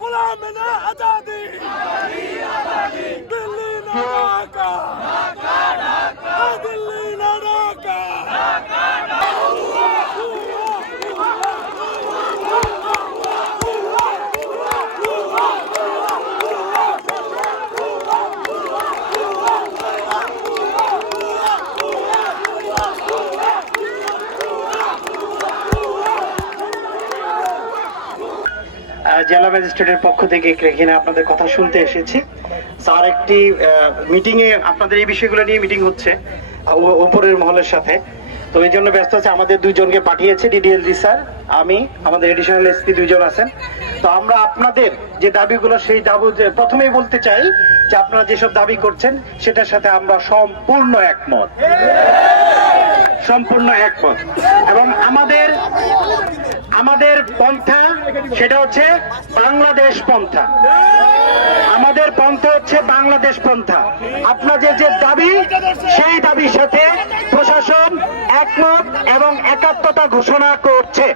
गुलाम ना आजादी दिल्ली ना ढाका दिल्ली ना ढाका জেলা ম্যাজিস্ট্রেটের পক্ষ থেকে এখানে আপনাদের কথা শুনতে এসেছি। স্যার একটি মিটিং এ আপনাদের এই বিষয়গুলো নিয়ে মিটিং হচ্ছে উপরের মহলের সাথে, তো এই জন্য ব্যস্ত আছে। আমাদের দুইজনকে পাঠিয়েছে, ডিডিএলজি স্যার, আমি, আমাদের এডিশনাল এসপি দুইজন আছেন। তো আমরা আপনাদের যে দাবিগুলো, সেই দাবি প্রথমেই বলতে চাই যে আপনারা যেসব দাবি করছেন সেটার সাথে আমরা সম্পূর্ণ একমত, সম্পূর্ণ একমত। এবং আমাদের পন্থা সেটা হচ্ছে বাংলাদেশ পন্থা, আমাদের পন্থা হচ্ছে বাংলাদেশ পন্থা। আপনাদের যে দাবি, সেই দাবির সাথে প্রশাসন একমত এবং একাত্মতা ঘোষণা করছে।